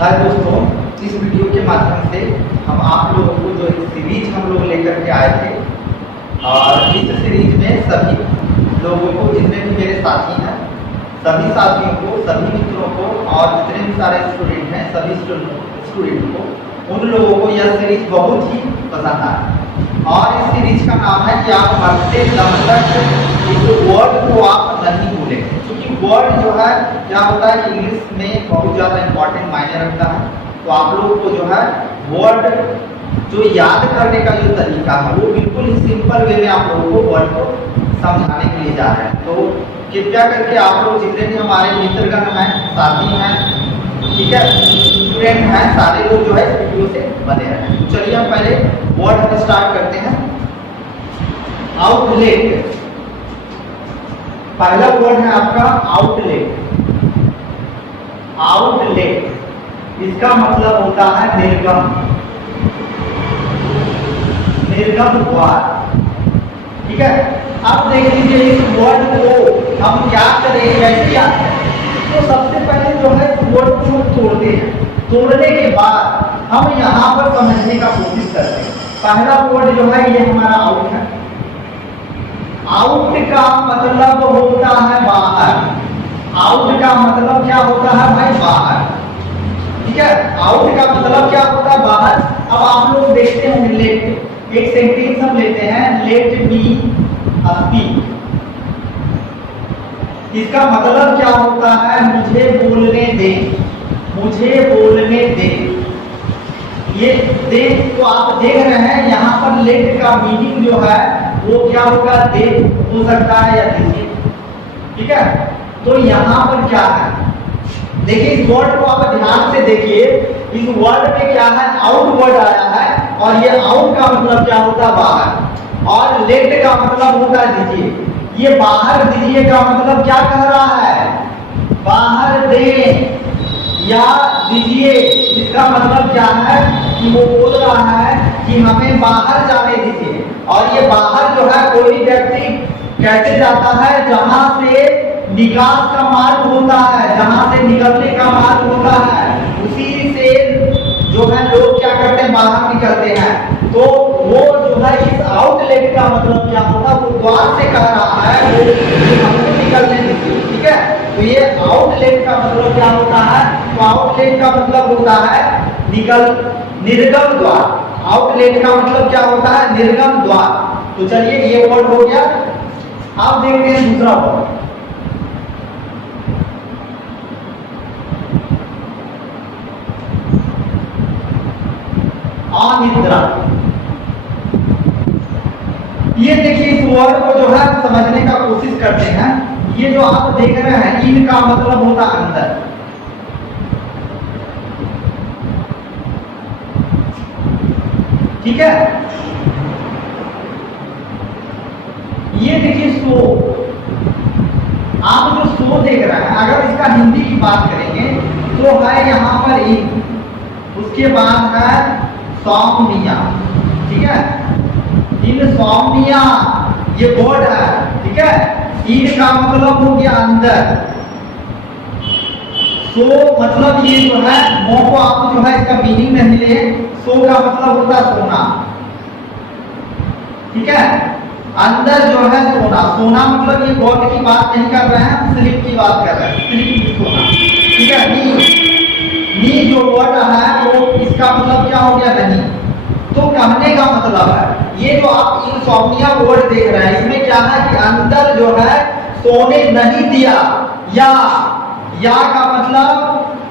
हाय दोस्तों, इस वीडियो के माध्यम से हम आप लोगों को जो एक सीरीज हम लोग लेकर के आए थे और इस सीरीज में सभी लोगों को, जितने भी मेरे साथी हैं, सभी साथियों को, सभी मित्रों को और जितने भी सारे स्टूडेंट हैं, सभी स्टूडेंट को, उन लोगों को यह सीरीज बहुत ही पसंद आया। और इस सीरीज का नाम है कि आप मरते दम तक इस वर्ड को आप नहीं भूलेंगे। क्योंकि वर्ड जो है क्या होता है, इंग्लिश में बहुत ज़्यादा इंपॉर्टेंट मायने रखता है। तो आप लोगों को जो है वर्ड जो याद करने का जो तरीका है वो बिल्कुल ही सिंपल वे में आप लोगों को वर्ड को समझाने के लिए जा रहे हैं। तो कृपया करके आप लोग जितने भी हमारे मित्रगण हैं, साथी हैं, ठीक है, स्टूडेंट हैं, सारे लोग जो है इस वीडियो से बने रहें। तो चलिए हम पहले वर्ड में स्टार्ट करते हैं। आउटलेट, पहला वर्ड है आपका आउटलेट। आउटलेट इसका मतलब होता है निर्गम, निर्गम द्वार। ठीक है, अब देख लीजिए इस वर्ड को हम क्या करेंगे, कैसे याद करें। तो सबसे पहले जो है वर्ड को तोड़ते हैं, तोड़ने के बाद हम यहाँ पर समझने का कोशिश करते हैं। पहला वर्ड जो है ये हमारा आउट है। आउट का मतलब होता है बाहर। आउट का मतलब क्या होता है भाई, बाहर। ठीक है, आउट का मतलब क्या होता है, बाहर। अब आप लोग देखते होंगे लेट, एक सेंटेंस हम लेते हैं, लेट मी स्पीक। इसका मतलब क्या होता है, मुझे बोलने दें, मुझे बोलने दें। ये दे तो आप देख रहे हैं यहाँ पर लेट का मीनिंग जो है वो क्या होगा, दे हो सकता है या दीजिए। ठीक है, तो यहाँ पर क्या है, देखिए इस वर्ड को आप ध्यान से देखिए। इस वर्ड में क्या है, आउट वर्ड आया है और ये आउट का मतलब क्या होता है, बाहर। और लेट का मतलब होता है दीजिए। ये बाहर दीजिए का मतलब क्या कह रहा है, बाहर दे या दीजिए। इसका मतलब क्या है कि वो बोल रहा है कि हमें बाहर जाने दीजिए। और ये बाहर जो है कोई व्यक्ति कैसे जाता है, जहां से निकास का मार्ग होता है, जहां से निकलने का मार्ग होता है, उसी से जो है लोग क्या करते हैं, बाहर निकलते हैं। तो वो जो है इस आउटलेट का मतलब क्या होता है, वो द्वार से कह रहा है वो हमें निकलने दीजिए। ठीक है, तो ये आउटलेट का मतलब क्या होता है, तो आउटलेट का मतलब होता है निर्गम द्वार। आउटलेट का मतलब क्या होता है, निर्गम द्वार। तो चलिए ये वर्ड हो गया। आप देखते हैं दूसरा वर्ड, अनिद्रा। ये देखिए इस वर्ड को जो है समझने का कोशिश करते हैं। ये जो आप देख रहे हैं, इनका मतलब होता है अंदर। ठीक है, ये देखिए सो, आप जो सो देख रहे हैं, अगर इसका हिंदी की बात करेंगे तो है यहाँ पर इन, उसके बाद है सौम्या। ठीक है, इन सौम्या ये वर्ड है। ठीक है, इन का मतलब हो गया अंदर। सो मतलब ये जो है, मो को आप जो है इसका मीनिंग नहीं ले, सो का मतलब होता है सोना। ठीक है, अंदर जो है सोना, सोना मतलब ये वर्ड की बात नहीं कर रहे हैं, स्लीप की बात कर रहे हैं, स्लीप सोना। ठीक है, नी जो वर्ड है वो इसका मतलब क्या हो गया, नहीं। तो कहने का मतलब है, ये जो आप इनसोम्निया वर्ड देख रहे हैं, इसमें क्या है कि अंदर जो है सोने नहीं दिया, या का मतलब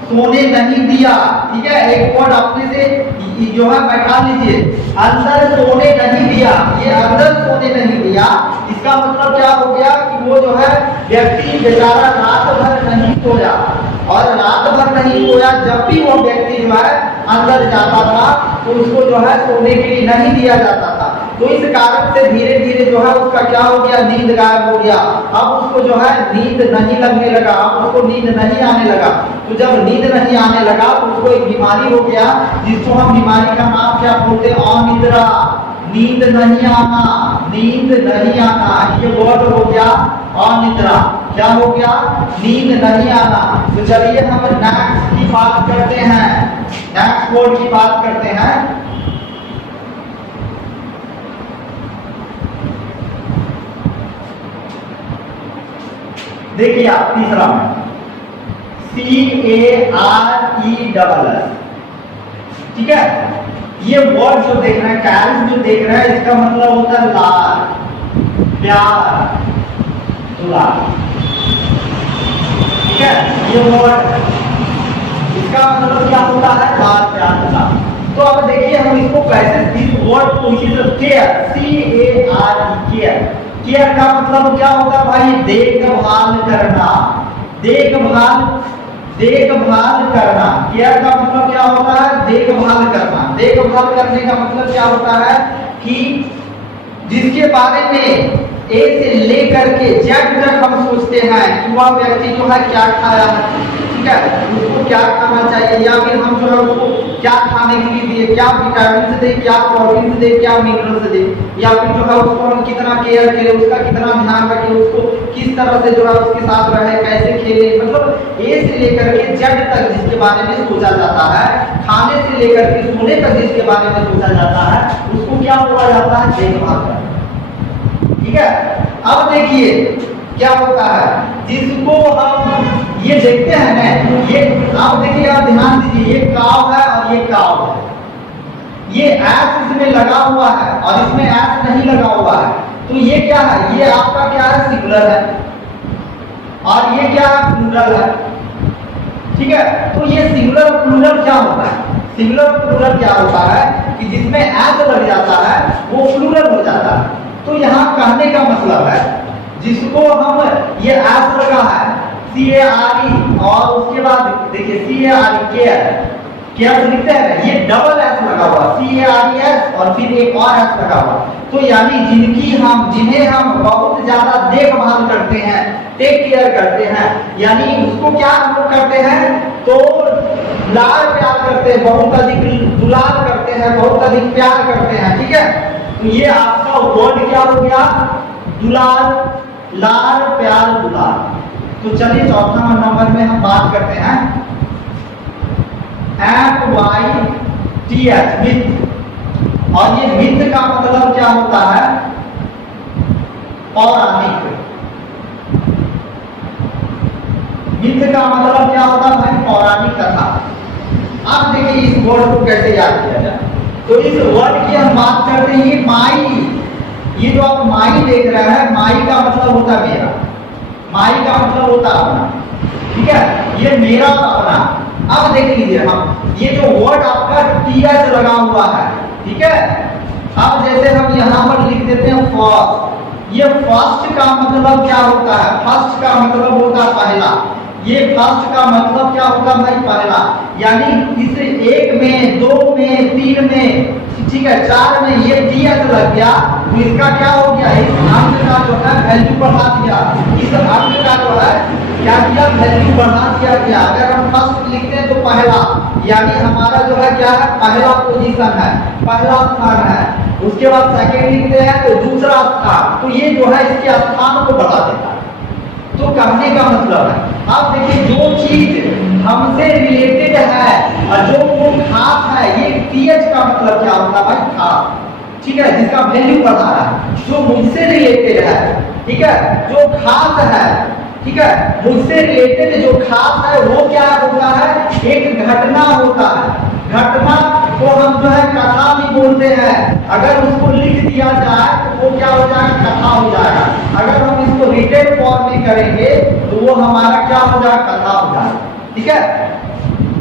सोने नहीं दिया। ठीक है, एक वर्ड अपने से जो है बैठा लीजिए, अंदर सोने नहीं दिया। ये अंदर सोने नहीं दिया, इसका मतलब क्या हो गया कि वो जो है व्यक्ति बेचारा रात भर नहीं सोया, और रात भर नहीं सोया। जब भी वो व्यक्ति जो है अंदर जाता था तो उसको जो है सोने के लिए नहीं दिया जाता था। तो इस कारण से धीरे धीरे जो है उसका क्या हो गया, नींद गायब हो गया। अब उसको जो है नींद नहीं लगने लगा, अब उसको नींद नहीं आने लगा। तो जब नींद नहीं आने लगा तो उसको एक बीमारी हो गया, जिसको हम बीमारी का नाम क्या बोलते हैं, अनिद्रा। नींद नहीं आना, नींद नहीं आना, ये वर्ड हो गया अनिद्रा। क्या हो गया, नींद नहीं आना। तो चलिए हम नेक्स्ट की बात करते हैं। वर्ड की बात करते हैं। देखिए आप तीसरा में CARESS, ठीक है। ये वर्ड जो देख रहे हैं, कैरस जो देख रहे हैं, इसका मतलब होता है लाल, प्यार, दुलार, ठीक है। ये वर्ड इसका मतलब क्या होता है? लाल, प्यार, दुलार। तो अब देखिए हम इसको कैसे इस वर्ड को इसी तरह केयर, CARE, केयर, केयर का मतलब क्या होता है भाई? देखभाल करना, देखभाल करना। केयर का मतलब क्या होता है? देखभाल करना। देखभाल करने का मतलब क्या होता है कि जिसके बारे में ए से लेकर के जेड तक हम सोचते हैं कि वह व्यक्ति जो है क्या खाया है, ठीक है, उसको क्या खाना चाहिए, या फिर हम जो है उसको क्या खाने के लिए दिए, क्या विटामिन दे, क्या प्रोटीन दे, क्या मिनरल्स दे, या फिर जो है उसको हम कितना केयर करें, उसका कितना ध्यान रखें, उसको किस तरह से जो है उसके साथ रहे, कैसे खेले, मतलब ए से लेकर के जेड तक जिसके बारे में सोचा जाता है, खाने से लेकर के सोने तक जिसके बारे में सोचा जाता है, उसको क्या बोला जाता है? देखभाल करना, ठीक है। अब देखिए क्या होता है, जिसको हम ये देखते हैं ना, ये आप देखिए, आप ध्यान दीजिए, ये काव है और ये काव है, ये एस इसमें लगा हुआ है और इसमें एस नहीं लगा हुआ है, तो ये क्या है? ये आपका क्या है? सिंगुलर है, और ये क्या है? प्लूरल है, ठीक है। तो ये सिंगुलर प्लूरल क्या होता है? सिंगुलर प्लूरल क्या होता है कि जिसमें एस लग जाता है वो प्लूरल हो जाता है। तो यहाँ कहने का मतलब है, जिसको हम ये एस लगा है CARE, और उसके बाद देखिए CARE, केयर, केयर लिखते हैं, ये डबल एस लगा हुआ, CARES और फिर एक और एस लगा हुआ। तो यानी जिन्हें हम बहुत ज्यादा देखभाल करते हैं, टेक केयर करते हैं, यानी उसको क्या हम लोग करते हैं? तो लाड़ प्यार करते हैं, बहुत अधिक दुलार करते हैं, बहुत अधिक प्यार करते हैं, ठीक है। तो ये आपका वर्ड क्या हो गया? दुलार, लाड़, प्यार, दुलार। तो चलिए चौथा नंबर में हम बात करते हैं MYTH, मिथ। और ये मिथ का मतलब क्या होता है? पौराणिक। मिथ का मतलब क्या होता है भाई? पौराणिक कथा। आप देखिए इस वर्ड को कैसे याद किया जाए। तो इस वर्ड की हम बात करते हैं, ये माई, ये जो आप माई देख रहे हैं, माई का मतलब होता है मेरा, माई का मतलब होता है अपना, ठीक है, ये मेरा अपना। अब देख लीजिए हम, ये जो वर्ड आपका TH लगा हुआ है, ठीक है। अब जैसे हम यहाँ पर लिख देते हैं फर्स्ट, ये फर्स्ट का मतलब क्या होता है? फर्स्ट का मतलब होता है पहला। ये फर्स्ट का मतलब क्या होता है भाई? पहला। यानी इस एक में, दो में, तीन में, ठीक है, चार में ये TH लग गया, तो इसका क्या हो गया? इस अंक का जो है वैल्यू बढ़ा दिया, इस अंक का जो है क्या किया? वैल्यू बढ़ा दिया गया। अगर हम फर्स्ट लिखते हैं तो पहला, यानी हमारा जो है क्या है? पहला पोजीशन है, पहला स्थान है। उसके बाद सेकेंड लिखते हैं तो दूसरा स्थान, तो ये जो है इसके स्थान को बढ़ा देता है। तो कहने का मतलब है, आप देखिए जो चीज हमसे रिलेटेड है और जो वो खास है, ये TH का मतलब क्या होता है भाई? खास, ठीक है, जिसका वैल्यू बढ़ा रहा है, जो मुझसे रिलेटेड है, ठीक है, जो खास है, ठीक है, मुझसे रिलेटेड जो खास है वो क्या होता है? एक घटना होता है। घटना को हम जो है कथा भी बोलते हैं। अगर उसको लिख दिया जाए तो वो क्या हो जाएगा? कथा हो जाएगा। अगर हम इसको रिटेन फॉर्म में करेंगे तो वो हमारा क्या हो जाएगा? कथा हो जाएगा, ठीक है।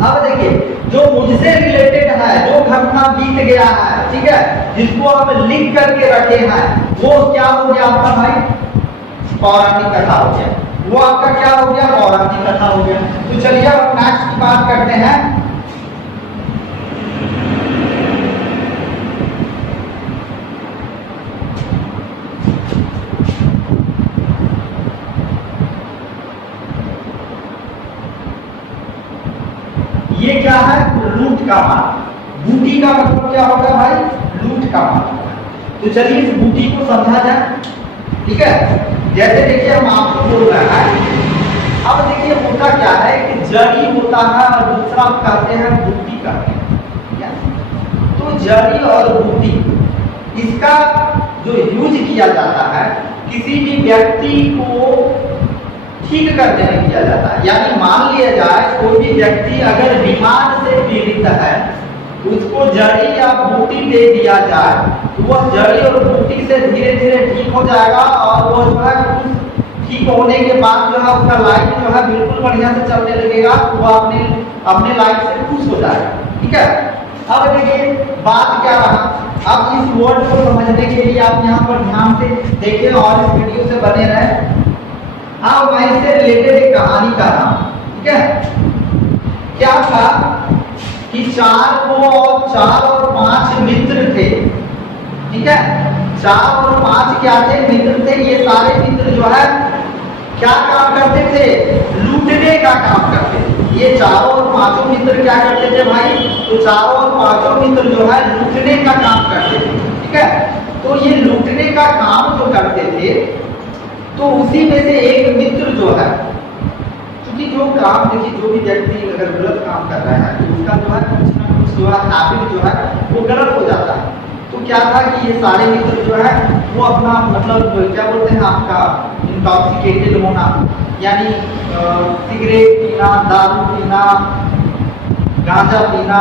अब देखिए, जो मुझसे रिलेटेड है, जो घटना बीत गया है, ठीक है, जिसको हम लिख करके रखे हैं, वो क्या हो गया आपका भाई? पौराणिक कथा हो गया। वो आपका क्या हो गया? पौराणिक कथा हो गया। तो चलिए अब नेक्स्ट की बात करते हैं। ये क्या है? लूट का माल। बूटी का मतलब क्या होगा भाई? लूट का माल। तो चलिए इस बूटी को समझा जाए, ठीक है। जैसे देखिए हम आपको बोल रहे हैं, अब देखिए होता क्या है कि जड़ी होता है और दूसरा कहते हैं बूटी कहते हैं, जड़ी और बूटी, इसका जो यूज किया जाता है किसी भी व्यक्ति को ठीक करने में किया जाता है। यानी मान लिया जाए कोई भी व्यक्ति अगर बीमार से पीड़ित है, उसको जड़ी या बूटी दे दिया जाए तो वह जड़ी और बूटी से धीरे धीरे ठीक हो जाएगा और वो जो है ठीक होने के बाद जो है उसका लाइफ जो है बिल्कुल बढ़िया से चलने लगेगा, तो वो अपने लाइफ से खुश हो जाएगा। ठीक है, अब देखिए बात क्या रहा। अब इस वर्ड को समझने के लिए आप यहाँ पर ध्यान से देखें और इस वीडियो से बने रहें। अब मैं इससे रिलेटेड एक कहानी कर रहा हूँ। ठीक है, क्या था कि 4 और 5 मित्र थे। ठीक है, 4 और 5 क्या थे? मित्र थे। ये सारे मित्र जो है क्या काम करते थे? लूटने का काम करते थे। ये 4 और 5 मित्र क्या करते थे भाई? तो 4 और 5 मित्र जो है लूटने का काम करते थे। ठीक है, तो ये लूटने का काम जो करते थे, तो उसी में से एक मित्र जो है, क्योंकि जो काम देखिए जो भी व्यक्ति अगर गलत काम कर रहा है तो उसका जो है कुछ ना कुछ जो है हैबिट जो है वो गलत हो जाता है। तो क्या था कि ये सारे मित्र जो है वो अपना मतलब क्या बोलते हैं आपका इंटॉक्सिकेटेड होना, यानी सिगरेट पीना, दारू पीना, गांजा पीना,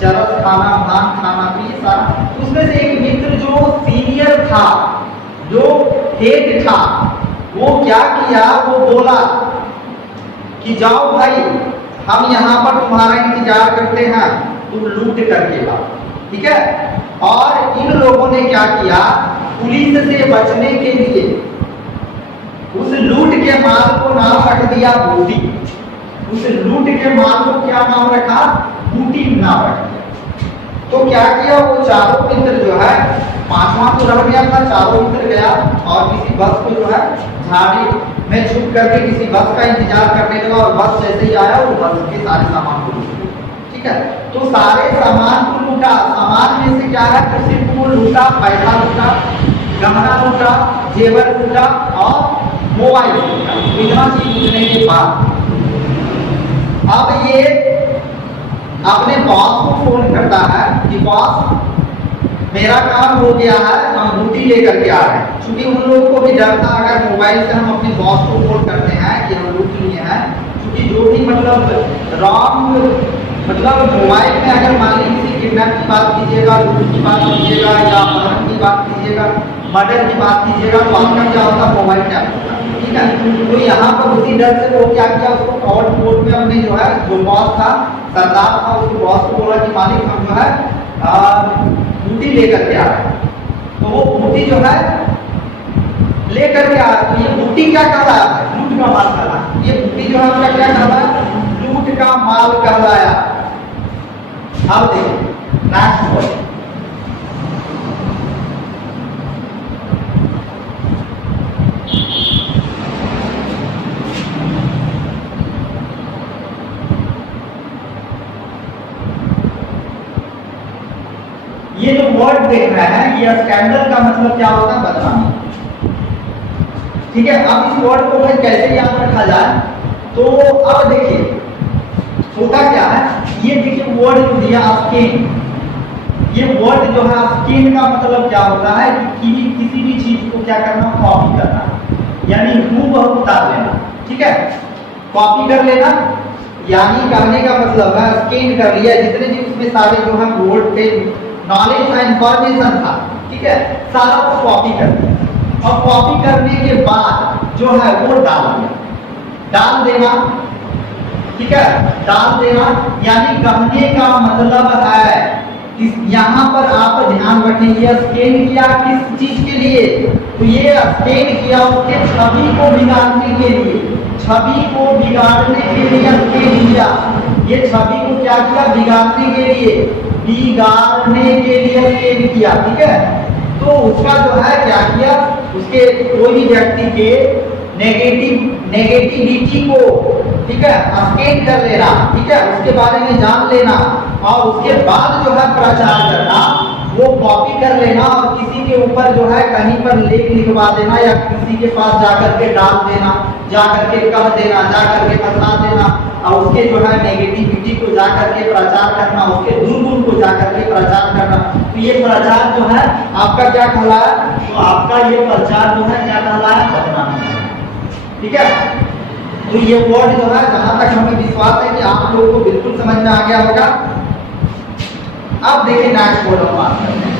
चरस खाना, भांग खाना, तो ये सारा। उसमें से एक मित्र जो सीनियर था, जो हेड था, वो क्या किया? वो बोला कि जाओ भाई हम यहाँ पर तुम्हारा इंतजार करते हैं, तुम लूट करके लाओ। ठीक है, और इन लोगों ने क्या किया? पुलिस से बचने के लिए उस लूट के माल को नाम रख दिया बूटी। उस लूट के माल को क्या नाम रखा? बूटी नाम रख दिया। तो क्या किया? वो चारों मित्र जो है, 5वां तो रह गया था, चारों मित्र गया और किसी बस को जो है झाड़ी में छुप करके किसी बस का इंतजार करने लगा और बस जैसे ही आया वो बस के सारे सामान को लूट लिया। ठीक है, तो सारे सामान को लूटा। सामान में से क्या है? तो सिर्फ वो लूटा, पैसा लूटा, गहना लूटा, जेवर लूटा और मोबाइल लूटा। इतना चीज लूटने के बाद अब ये अपने बॉस को फोन करता है कि बॉस मेरा काम हो गया है, हम बूटी लेकर के आ रहे हैं। क्योंकि उन लोगों को भी डर था अगर मोबाइल से हम अपने बॉस को फोन करते हैं कि हम लूट लिए हैं, क्योंकि जो भी मतलब रॉन्ग मतलब मोबाइल में अगर मान लीजिए किसी किडनैप की बात कीजिएगा, लूट की बात कीजिएगा या अपहरण की बात कीजिएगा, मर्डर की बात कीजिएगा, तो आपका क्या होता? मोबाइल टैप होता। ठीक है, तो यहाँ पर उसी डर से वो क्या किया? उसको कोर्ट में अपने जो है जो बॉस था, सरदार था, उसको बॉस को बोला कि मालिक हम जो है बूटी लेकर के आ रहे हैं। तो वो बूटी जो है लेकर के आ रहा है। तो ये बूटी क्या कहलाया है? लूट का माल कहलाया। ये बूटी जो है आपका क्या कहलाया? लूट का माल कहलाया। अब देखिए नेक्स्ट वर्ड, ये जो वर्ड देख रहे हैं ये स्कैंडल का मतलब क्या होता है? बदनामी। ठीक है, अब इस वर्ड को भाई कैसे याद रखा जाए? तो अब देखिए होता क्या है, ये देखिए वर्ड दिया स्किन। ये वर्ड जो है स्किन का मतलब क्या होता है कि किसी भी चीज को क्या करना? कॉपी करना, यानी हूबहू उतार लेना। ठीक है, कॉपी कर लेना, यानी कहने का मतलब है स्किन कर लिया, जितने भी उसमें सारे जो है वर्ड थे, नॉलेज था, इंफॉर्मेशन था, ठीक है, सारा को कॉपी कर दिया। और कॉपी करने के बाद जो है वो डाल दिया, डाल देना। ठीक है, डाल देना यानी कहने का मतलब है यहाँ पर आप ध्यान रखें, ये स्कैन किया किस चीज के लिए? तो ये स्कैन किया उसके छवि को बिगाड़ने के लिए, छवि को बिगाड़ने के लिए स्कैन किया। ये छवि को क्या किया? बिगाड़ने के लिए, बिगाड़ने के लिए स्कैन किया। ठीक है, तो उसका जो है क्या किया? उसके कोई भी व्यक्ति के नेगेटिविटी को, ठीक है, स्कैन कर लेना। ठीक है, उसके बारे में जान लेना और उसके बाद जो है प्रचार करना, वो कॉपी कर लेना और किसी के ऊपर जो है कहीं पर लेख लिखवा देना या किसी के पास जाकर के डाल देना, जाकर के कह देना, जाकर के बता देना और उसके जो है नेगेटिविटी को जाकर के प्रचार करना, उसके दुर्गुण को जाकर के प्रचार करना, तो ये प्रचार जो है आपका क्या कहलाया, तो आपका ये प्रचार जो है क्या कहलाया, बदनामी। ठीक है, तो ये वर्ड जो है जहां तक हमें विश्वास है कि आप लोगों को बिल्कुल समझ में आ गया होगा। अब देखिए नेक्स्ट वर्ड हम बात करते हैं।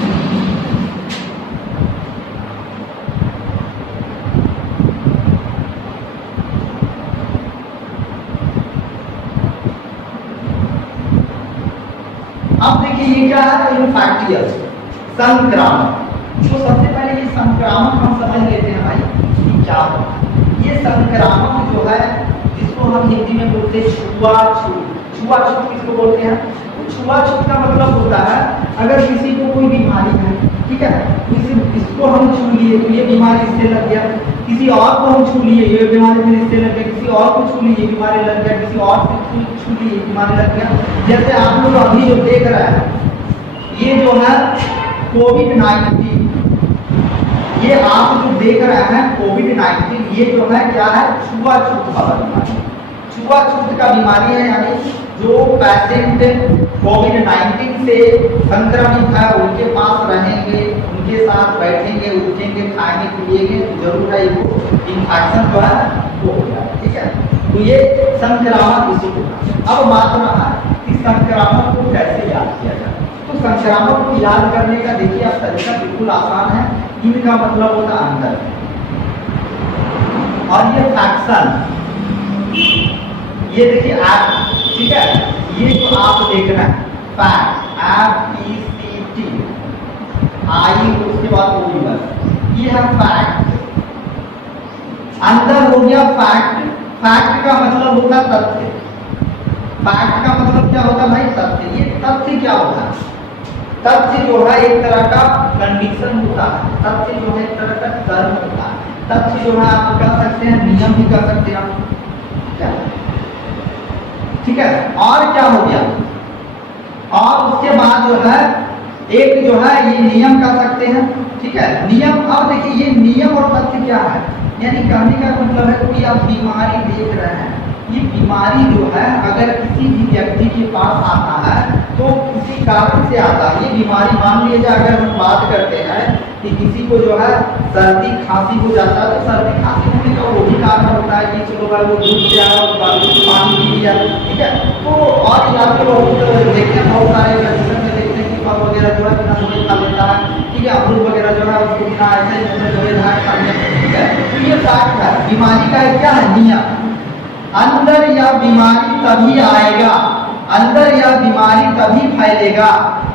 अब देखिए ये क्या है, इन्फेक्टियस, संक्रामक। तो सबसे पहले ये संक्रामक हम समझ लेते हैं भाई कि क्या होता है। ये संक्रामक जो है जिसको हम हिंदी में बोलते हैं छुआछूत। छुआछूत किसको बोलते हैं, तो छुआछूत का मतलब होता है अगर किसी को कोई बीमारी है, ठीक है, इसको हम छू लिए तो ये बीमारी इससे लग गया, किसी और को हम छू लिए ये बीमारी फिर इससे लग गया, किसी और को छू लिए ये बीमारी लग गया, किसी और को छू लिए ये बीमारी लग गया। जैसे आप लोग अभी जो देख रहे हैं ये जो है कोविड-19, ये आप जो देख रहे हैं कोविड-19, ये जो है क्या है, छुआछूत वाला बीमारी। छुआछूत का बीमारी है, यानी जो पेशेंट कोविड-19 से संक्रमित है उनके पास रहेंगे, उनके साथ बैठेंगे, उठेंगे, खाएंगे, पिएंगे, जरूर है वो इन्फेक्शन जो है वो हो जाए। ठीक है, तो ये संक्रामक इसी को। अब बात रहा है कि संक्रामक को कैसे याद किया जाए। तो संक्रामक को याद करने का देखिए आप तरीका बिल्कुल आसान है। इनका मतलब होता है अंदर, और ये फैक्शन, ये देखिए आप, ठीक है, ये जो आप देख रहे हैं फैक्ट, FECT, आई उसके बाद ओ बस, ये है फैक्ट। अंदर हो गया फैक्ट। फैक्ट का मतलब होता है तथ्य। फैक्ट का मतलब क्या होता है भाई, तथ्य। ये तथ्य क्या होता है, तथ्य जो है एक तरह का कंडीशन होता है, तथ्य जो है एक तरह का कर्म होता है। तथ्य जो है आप कह सकते हैं नियम भी कह सकते हैं आप, क्या, ठीक है। और क्या हो गया, और उसके बाद जो है एक जो है ये नियम कह सकते हैं, ठीक है, नियम। अब देखिए ये नियम और तथ्य क्या है, यानी कहने का मतलब है कि आप बीमारी देख रहे हैं, ये बीमारी जो है अगर किसी भी व्यक्ति के पास आता है तो किसी कारण से आता है। ये बीमारी मान लीजिए अगर हम बात करते हैं कि किसी को जो है सर्दी खांसी हो जाता है, तो सर्दी खांसी होने का वो भी कारण होता है कि चलो भाई वो दूध से आया और पानी पी लिया, ठीक है। तो और यहाँ पे बहुत देखते हैं, बहुत सारे कंडीशन में देखते हैं कि फल वगैरह जो है बिना धोए खा लेता है, ठीक है, अमरूद वगैरह जो है उसको बिना ऐसे धोए धाए खा लिया, ठीक है। तो ये फैक्ट है। बीमारी का क्या है, नियम। अंदर या बीमारी तभी आएगा, अंदर या बीमारी तभी फैलेगा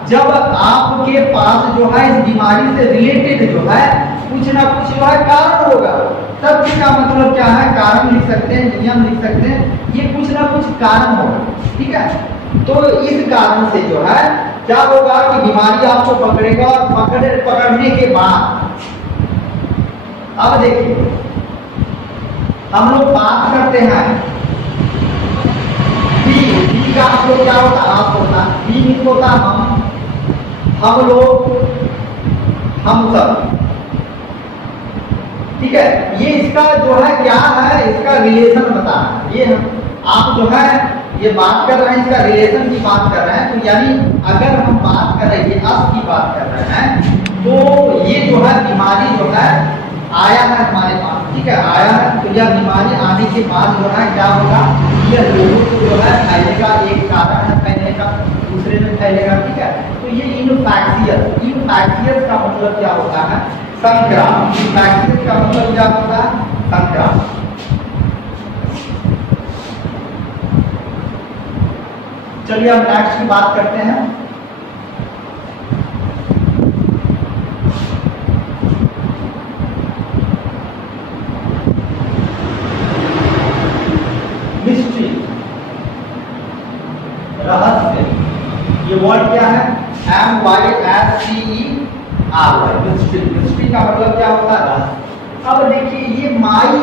जब आपके पास जो है इस बीमारी से रिलेटेड जो है कुछ ना कुछ जो है कारण होगा। तथ्य का मतलब क्या है, कारण लिख सकते हैं, नियम लिख सकते हैं, ये कुछ ना कुछ कारण होगा, ठीक है। तो इस कारण से जो है क्या होगा कि बीमारी आपको पकड़ेगा, और पकड़ने के बाद अब देखिए हम लोग बात करते हैं बी का आप लोग क्या होता है, आप होता है, बी मीन होता हम लोग, हम सब, ठीक है। ये इसका जो है क्या है, इसका रिलेशन बता है। ये आप जो है ये बात कर रहे हैं, इसका रिलेशन की बात कर रहे हैं। तो यानी अगर हम बात कर रहे हैं, अस की बात कर रहे हैं, तो ये जो है बीमारी जो है आया है हमारे पास, ठीक है, आया है। तो यह बीमारी आने के बाद जो है क्या होगा, यह लोगों को जो है फैलेगा, एक कारण है फैलने का, दूसरे में फैलेगा, ठीक है। तो ये इन्फेक्शियस, इन्फेक्शियस का मतलब क्या होता है, संक्रामक। इन्फेक्शियस का मतलब क्या होता है, संक्रामक। चलिए अब नेक्स्ट की बात करते हैं। मिस्ट्री, रहस्य। ये वर्ड क्या है, MYSTERY, मिस्ट्री। मिस्ट्री का मतलब क्या होता है, रहस्य। अब देखिए ये माई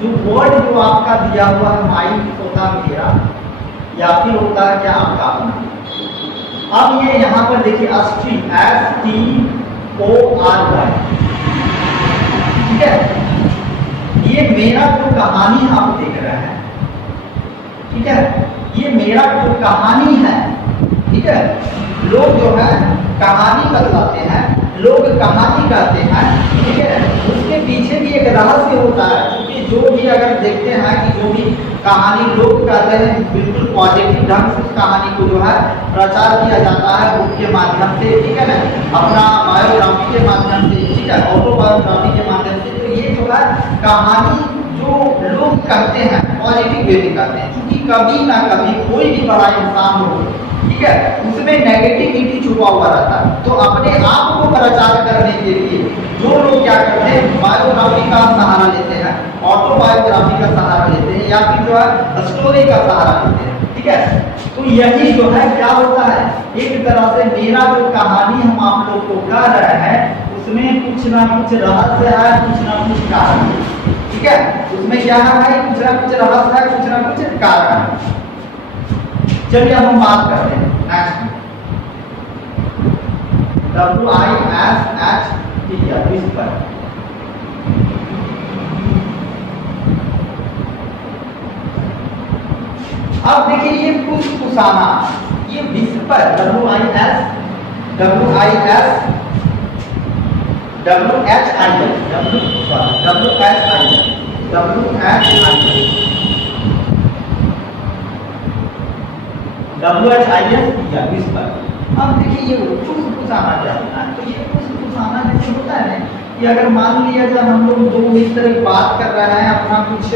जो वर्ड जो आपका दिया हुआ है, माई होता मेरा या फिर होता है क्या आपका अपना। अब ये यहाँ पर देखिए अस्ट्री, STORY, ठीक है। ये मेरा जो कहानी आप देख रहे हैं, ठीक है, ये मेरा जो कहानी है ठीक है, लोग जो है कहानी बतलाते हैं, लोग कहानी कहते हैं, ठीक है, उसके पीछे भी एक रहस्य होता है। क्योंकि जो भी अगर देखते हैं कि जो भी कहानी लोग कहते हैं बिल्कुल पॉजिटिव ढंग से उस कहानी को जो है प्रचार किया जाता है बुक के माध्यम से, ठीक है ना, अपना बायोग्राफी के माध्यम से, ठीक है, ऑटोबायोग्राफी के माध्यम से। तो ये जो है कहानी जो लोग कहते हैं पॉजिटिव वे में कहते हैं, क्योंकि कभी ना कभी कोई भी बड़ा इंसान हो, ठीक है, उसमें नेगेटिविटी छुपा हुआ रहता है। तो अपने आप को प्रचार करने के लिए जो लोग क्या करते हैं बायोग्राफी का सहारा लेते हैं, ऑटोबायोग्राफी का सहारा लेते हैं, या फिर जो है स्टोरी का सहारा लेते हैं, ठीक है। तो यही जो है क्या होता है, एक तरह से मेरा जो कहानी हम आप लोग को कह रहे हैं उसमें कुछ ना कुछ रहस्य है, कुछ ना कुछ कारण है, ठीक है, उसमें क्या है, कुछ ना कुछ रहस्य है, कुछ ना कुछ कारण है। चलिए अब हम बात करते हैं नेक्स्ट, WISH, ठीक है, विस्पर। अब देखिए ये फुसफुसाना, ये विस्पर, WISH, या विस्पर। अब देखिए ये फुसफुसाना क्या होता है, तो ये फुसफुसाना जैसे होता है ना कि अगर मान लिया जाए हम लोग दो इस तरह बात कर रहे हैं, अपना कुछ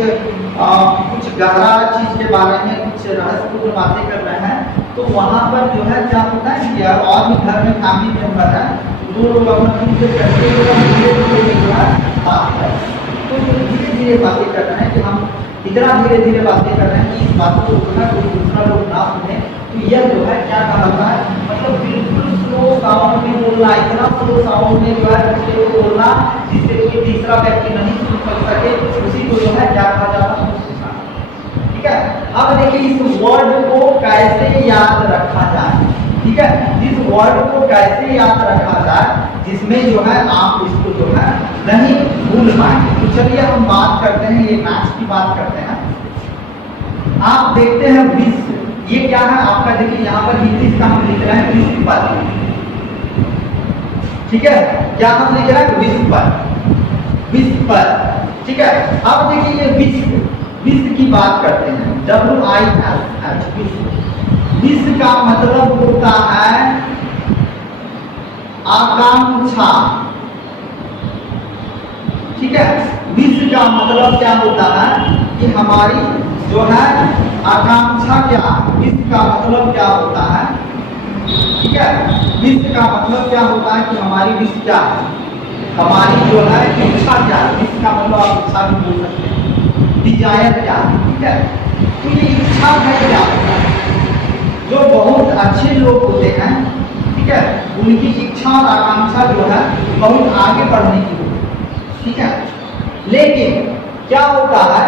गहरा चीज के बारे में, कुछ रहस्यपूर्ण बातें कर रहे हैं, तो वहां पर जो है क्या होता है कि और भी घर में फैमिली मेंबर है, दो लोग अपना कुछ करते हुए बात कर, तो धीरे धीरे बातें कर रहे हैं कि हम इतना धीरे धीरे बातें कर रहे हैं कि इस बात को जो है कोई दूसरा लोग ना सुने। तो यह जो है क्या कहलाता है, मतलब बिल्कुल स्लो साउंड में बोलना, इतना स्लो साउंड में जो है दूसरे को बोलना जिससे कोई तीसरा व्यक्ति नहीं सुन सके, उसी को जो है क्या कहा जाता है, ठीक है। अब देखिए इस वर्ड को कैसे याद रखा जाए, ठीक है, इस वर्ड को कैसे याद रखा जाए जिसमें जो है आप इसको जो है नहीं भूल पाएंगे। तो चलिए हम बात करते हैं, ये मैथ्स की बात करते हैं। आप देखते हैं विश्व, ये क्या है आपका, देखिए यहाँ पर इंग्लिश का हम लिख रहे हैं विश्व पर, ठीक है, क्या हम लिख रहे हैं विश्व पर, विश्व पर, ठीक है। अब देखिए ये विश्व की बात करते हैं, WISH, विश्व का मतलब होता है आकांक्षा, ठीक है। विश्व का मतलब क्या होता है कि हमारी जो है आकांक्षा, क्या विश्व का मतलब क्या होता है, ठीक है, विश्व का मतलब क्या होता है कि हमारी विश्व क्या है, हमारी जो है इच्छा क्या है, विश्व का मतलब आप इच्छा भी बोल सकते हैं, डिजायर क्या है, ठीक है। तो ये इच्छा है क्या होता है, जो बहुत अच्छे लोग होते हैं, ठीक है, उनकी इच्छा और आकांक्षा जो है बहुत आगे बढ़ने की होती है, ठीक है। लेकिन क्या होता है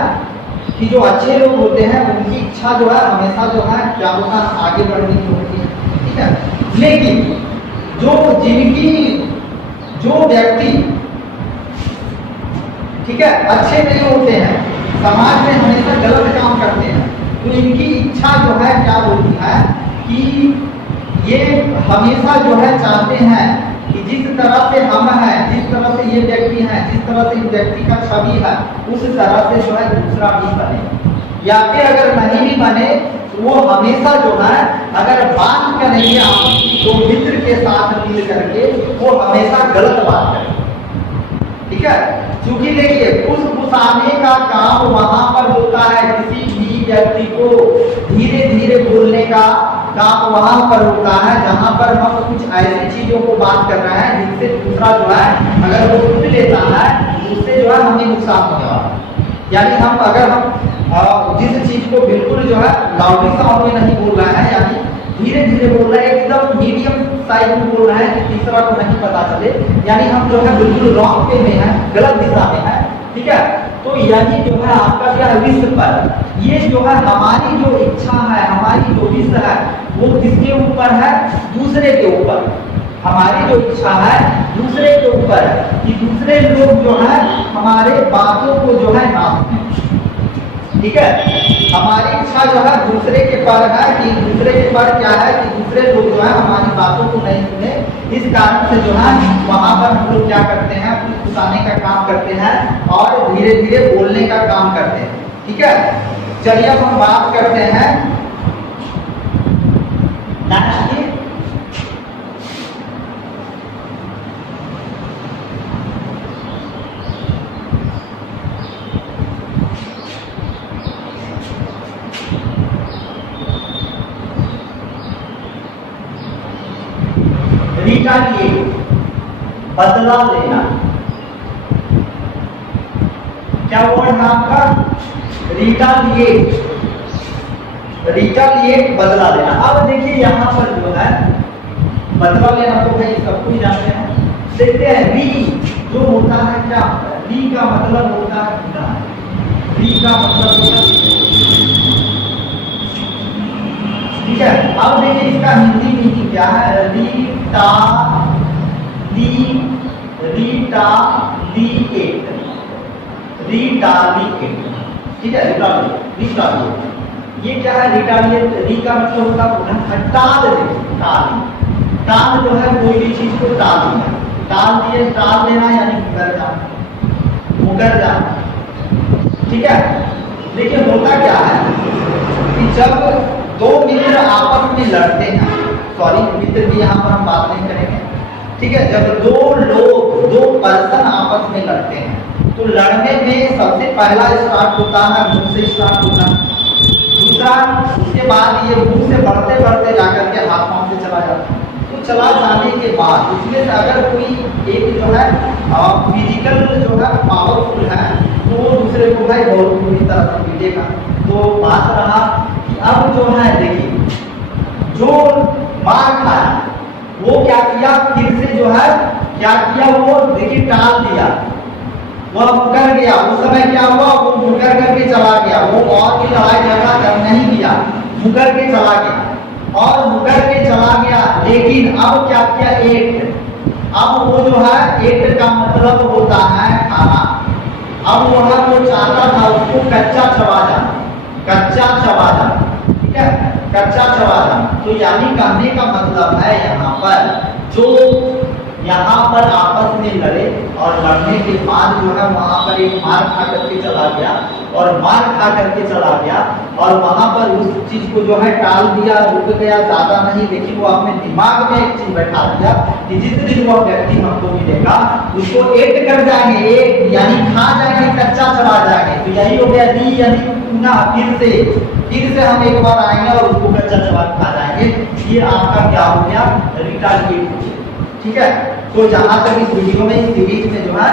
कि जो अच्छे लोग होते हैं उनकी इच्छा जो है हमेशा जो है क्या होता है आगे बढ़ने की होती है, ठीक है। लेकिन जो व्यक्ति, ठीक है, अच्छे नहीं होते हैं, समाज में हमेशा गलत काम करते हैं, तो इनकी इच्छा जो है क्या होती है कि ये हमेशा जो है चाहते हैं कि जिस तरह से हम हैं, जिस तरह से ये व्यक्ति हैं, जिस तरह से इस व्यक्ति का छवि है, उस तरह से जो है दूसरा भी बने, या फिर अगर नहीं भी बने तो वो हमेशा जो है अगर बात करेंगे आपस दो मित्र के साथ मिल करके, वो हमेशा गलत बात करेंगे, ठीक है। क्योंकि देखिए फुसफुसाने का काम वहां पर होता है, किसी भी व्यक्ति को धीरे धीरे बोलने का काम वहां पर होता है जहां पर हम कुछ ऐसी चीजों को बात कर रहे हैं जिनसे दूसरा जो है अगर वो सुन लेता है उससे जो है हमें नुकसान होने वाला है। यानी हम अगर हम जिस चीज को बिल्कुल जो है लाउडली साउंड में नहीं बोल रहे हैं, यानी धीरे धीरे बोल रहे हैं, एकदम मीडियम साइज में बोल रहे हैं कि तीसरा को नहीं पता चले, यानी हम जो है बिल्कुल रॉन्ग वे में है, गलत दिशा में है, ठीक है। तो यही जो है आपका क्या है विश्व पर, ये जो है हमारी जो इच्छा है, हमारी जो विश्व है वो किसके ऊपर है, दूसरे के ऊपर। हमारी जो इच्छा है दूसरे के ऊपर है कि दूसरे लोग जो है हमारे बातों को जो है ना सुने, ठीक है। हमारी इच्छा जो है दूसरे के पर है कि दूसरे के पर क्या है कि दूसरे लोग जो है हमारी बातों को नहीं सुने। इस कारण से जो है वहां पर हम लोग क्या करते हैं, अपनी फुसाने का काम करते हैं और धीरे धीरे बोलने का काम करते हैं। ठीक है, चलिए अब हम बात करते हैं नेक्स्ट की। रिटालिएट, बदला लेना। क्या वर्ड है आपका? रिटालिएट, रिटालिएट बदला लेना। अब देखिए यहाँ पर जो है बदला लेना तो भाई सबको ही जानते हैं। देखते हैं री जो होता है, क्या री का मतलब होता है गुना। री का मतलब होता है, ठीक है। अब देखिए इसका हिंदी मीनिंग क्या है? रीटा ली, रिटालिएट, रिटालिएट, ठीक है। रिटालिएट ये क्या है? रिटालिएट री का मतलब होता है टाल देना। टाल, टाल जो है कोई भी चीज को टाल दिया, टाल दिए, टाल देना यानी मुकर जाना, मुकर जाना, ठीक है। देखिए होता क्या है कि जब दो मित्र आपस में लड़ते हैं, सॉरी मित्र की यहाँ पर हम बात नहीं करेंगे, ठीक है। जब दो लोग, दो पर्सन आपस में लड़ते हैं तो लड़ने में सबसे पहला स्टार्ट होता है मुंह से स्टार्ट होता है, दूसरा उसके बाद ये मुंह से बढ़ते बढ़ते जाकर के हाथ पांव से चला जाता है। तो चला जाने के बाद उसमें से अगर कोई एक जो है फिजिकल जो है पावरफुल है तो वो दूसरे को भाई बहुत बुरी तरह से पीटेगा। तो बात रहा कि अब जो है देखिए जो मार खाया वो क्या किया, फिर से जो है क्या किया, वो देखिए टाल दिया, वह मुकर गया। उस समय क्या हुआ, वो मुकर करके चला गया, वो और भी लड़ाई झगड़ा कर नहीं किया, मुकर के चला गया और मुकर के चला गया। लेकिन अब क्या किया, एक्ट। अब वो जो है एक्ट का मतलब होता है खाना। अब वह जो चाहता था उसको कच्चा चबा जाना, कच्चा चबा जाना, ठीक है, कच्चा चबा जाना। तो यानी कहने का मतलब है यहाँ पर जो यहाँ पर आपस में लड़े और लड़ने के बाद जो है वहां पर एक मार खा करके चला गया और मार खा करके चला गया और वहां पर उस चीज को जो है टाल दिया, रुक गया, ज्यादा नहीं, लेकिन वो अपने दिमाग में एक चीज बैठा दिया कि जिस दिन वो व्यक्ति हमको मिलेगा उसको एट कर जाएंगे, एक यानी खा जाएंगे, कच्चा चला जाएंगे। तो यही हो गया री यानी पुनः, फिर से हम एक बार आएंगे और उसको कच्चा चबा खा जाएंगे। ये आपका क्या हो गया, रिटालिएट हो गया, ठीक है। तो जहां तक इस वीडियो में, इस सीरीज में जो है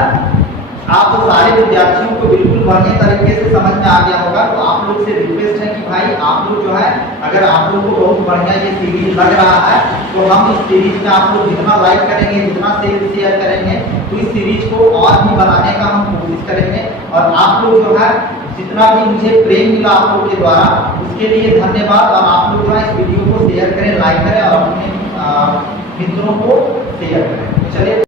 आप सारे विद्यार्थियों को बिल्कुल बढ़िया तरीके से समझ में आ गया होगा। तो आप लोग से रिक्वेस्ट है कि भाई आप लोग जो है अगर आप लोग को बहुत बढ़िया ये सीरीज लग रहा है तो हम इस सीरीज में आप लोग जितना लाइक करेंगे, जितना शेयर करेंगे तो इस सीरीज को और भी बढ़ाने का हम कोशिश करेंगे। और आप लोग जो है जितना भी मुझे प्रेम मिला आप लोग के द्वारा उसके लिए धन्यवाद। और आप लोग जो है इस वीडियो को शेयर करें, लाइक करें और अपने मित्रों को शेयर करें। तो चलिए।